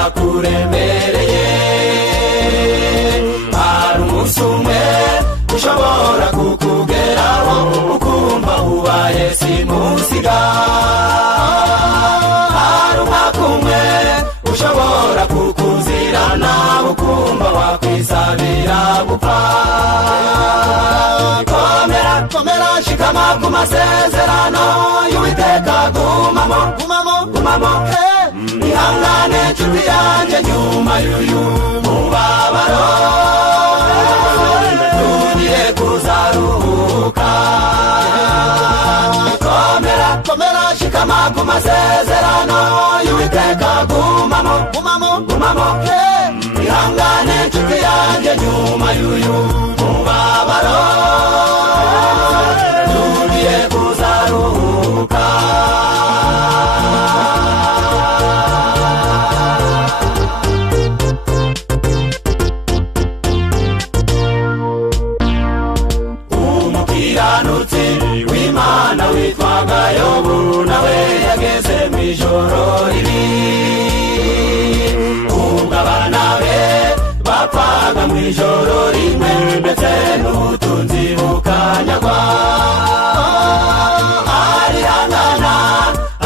byakuremereye hari umunsi umwe ushobora kukugeraho ukumva ubaye simusiga hari umwaka umwe ushobora kukuzirana ukumva wakwisabira gupfa komera shikama ku masezerano y'Uwiteka gumamo ihangane nshuti yanjye nyuma y'uyu mubabaro tugiye kuzaruhuka komera shikama ku masezerano y'Uwiteka gumamo ihangane nshuti yanjye nyuma y'uyu mubabaro tugiye kuzaruhuka umukiranutsi w'Imana witwaga Yobu nawe yageze mw'ijoro ribi ubwo abana be bapfaga mw'ijoro rimwe ndetse n'ubutunzi bukanyagwa arihangana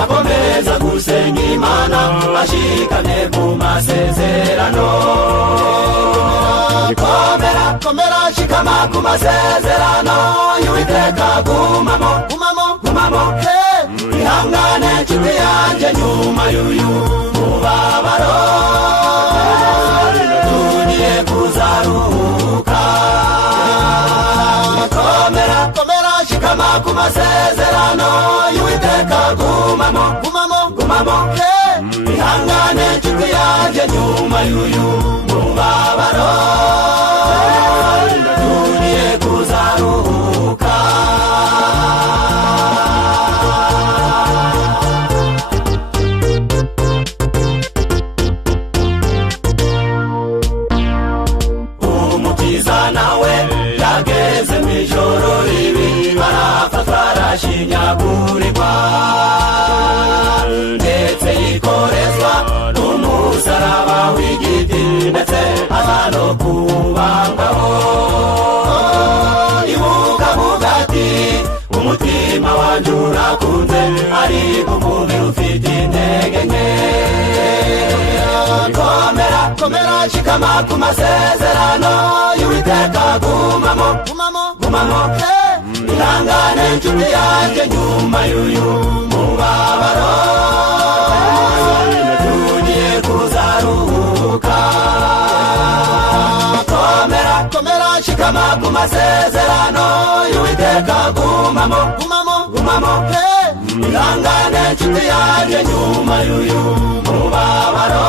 akomeza gusenga Imana ashikamye mu masezerano komera shikama ku masezerano y'Uwiteka gumamo ihangane nshuti yanjye nyuma y'uyu mubabaro tugiye kuzaruhuka komera shikama ku masezerano y'Uwiteka gumamo ihangane nshuti yanjye nyuma y'uyu mubabaro tugiye kuzaruhuka umukiza nawe yageze mw'ijoro ribi arafatwa arashinyagurirwa ndetse yikorezwa n'umusaraba w'igiti ndetse aza no kubambwaho ibuka avuga ati umutima wanjye urakunze ariko umubiri ufite intege nke komera shikama ku masezerano y'Uwiteka gumamo ihangane nshuti yanjye nyuma y'uyu mubabaro tugiye kuzaruhuka komera shikama ku masezerano y'Uwiteka gumamo ihangane nshuti yanjye nyuma y'uyu mubabaro